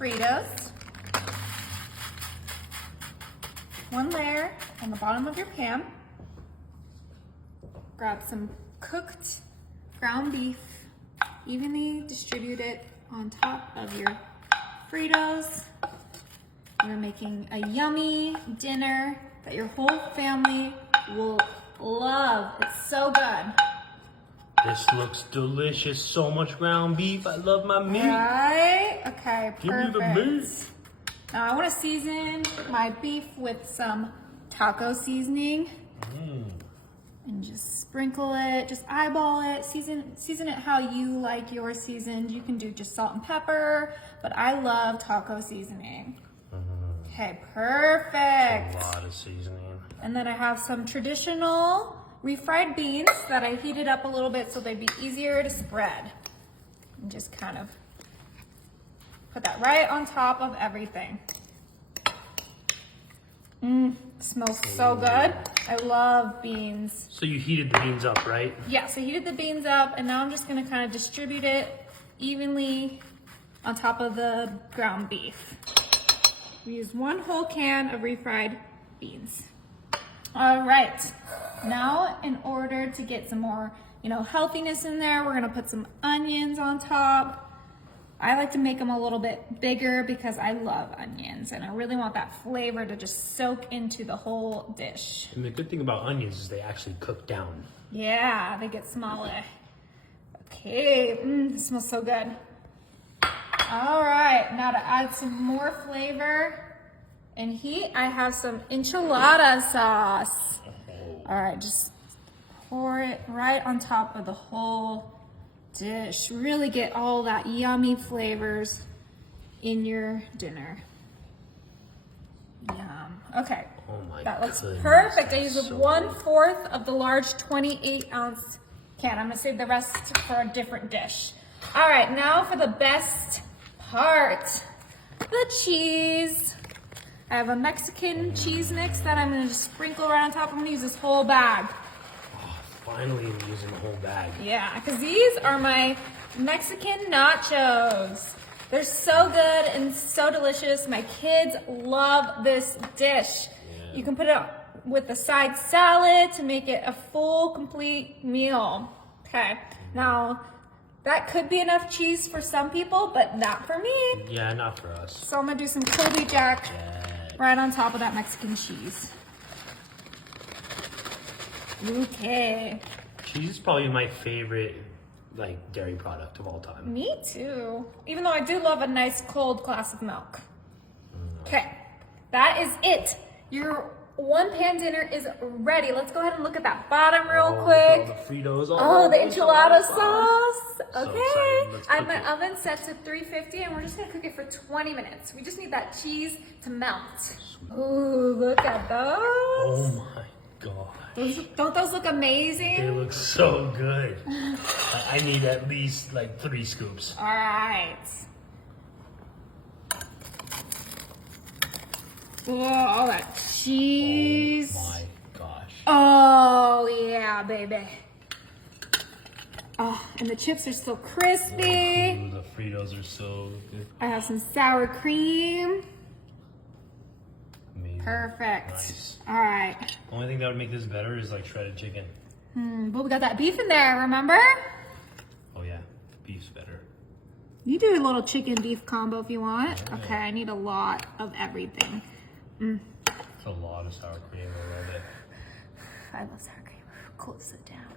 Fritos. One layer on the bottom of your pan. Grab some cooked ground beef. Evenly distribute it on top of your Fritos. You're making a yummy dinner that your whole family will love. It's so good. This looks delicious. So much ground beef. I love my meat. Right? Okay, perfect. Give me the meat. Now I want to season my beef with some taco seasoning. And just sprinkle it, just eyeball it, season it how you like your seasoned. You can do just salt and pepper, but I love taco seasoning. Okay, perfect. A lot of seasoning. And then I have some traditional refried beans that I heated up a little bit so they'd be easier to spread. And just kind of put that right on top of everything. Smells so good. I love beans. So you heated the beans up, right? Yeah, so I heated the beans up and now I'm just gonna kind of distribute it evenly on top of the ground beef. We use 1 whole can of refried beans. All right, now in order to get some more, healthiness in there, we're gonna put some onions on top. I like to make them a little bit bigger because I love onions and I really want that flavor to just soak into the whole dish. And the good thing about onions is they actually cook down. Yeah, they get smaller. Okay, this smells so good. All right, now to add some more flavor and heat, I have some enchilada sauce. All right, just pour it right on top of the whole dish. Really get all that yummy flavors in your dinner. Yum. Okay. Oh my That looks goodness, perfect. I use that's so 1/4 of the large 28-ounce can. I'm gonna save the rest for a different dish. All right, now for the best part, the cheese. I have a Mexican cheese mix that I'm gonna just sprinkle right on top. I'm gonna use this whole bag. Finally, I'm using the whole bag. Yeah, because these are my Mexican nachos. They're so good and so delicious. My kids love this dish. Yeah. You can put it with a side salad to make it a full, complete meal. Okay, now that could be enough cheese for some people, but not for me. Yeah, not for us. So I'm gonna do some Colby Jack right on top of that Mexican cheese. Okay. Cheese is probably my favorite, dairy product of all time. Me too. Even though I do love a nice cold glass of milk. Okay, that is it. Your 1-pan dinner is ready. Let's go ahead and look at that bottom real quick. The Fritos. Oh, the enchilada sauce. So Okay. excited. Let's I have cook my it. oven set to 350 and we're just gonna cook it for 20 minutes. We just need that cheese to melt. Ooh, look at those. Oh my god. Don't those look amazing? They look so good. I need at least 3 scoops. All right. Oh, all that cheese. Oh my gosh. Oh, yeah, baby. Oh, and the chips are still crispy. Ooh, the Fritos are so good. I have some sour cream. Amazing. Perfect. Nice. All right. The only thing that would make this better is shredded chicken. But we got that beef in there, remember? Oh yeah, beef's better. You do a little chicken beef combo if you want. Yeah. Okay, I need a lot of everything. It's a lot of sour cream. I love it. I love sour cream. Close it down.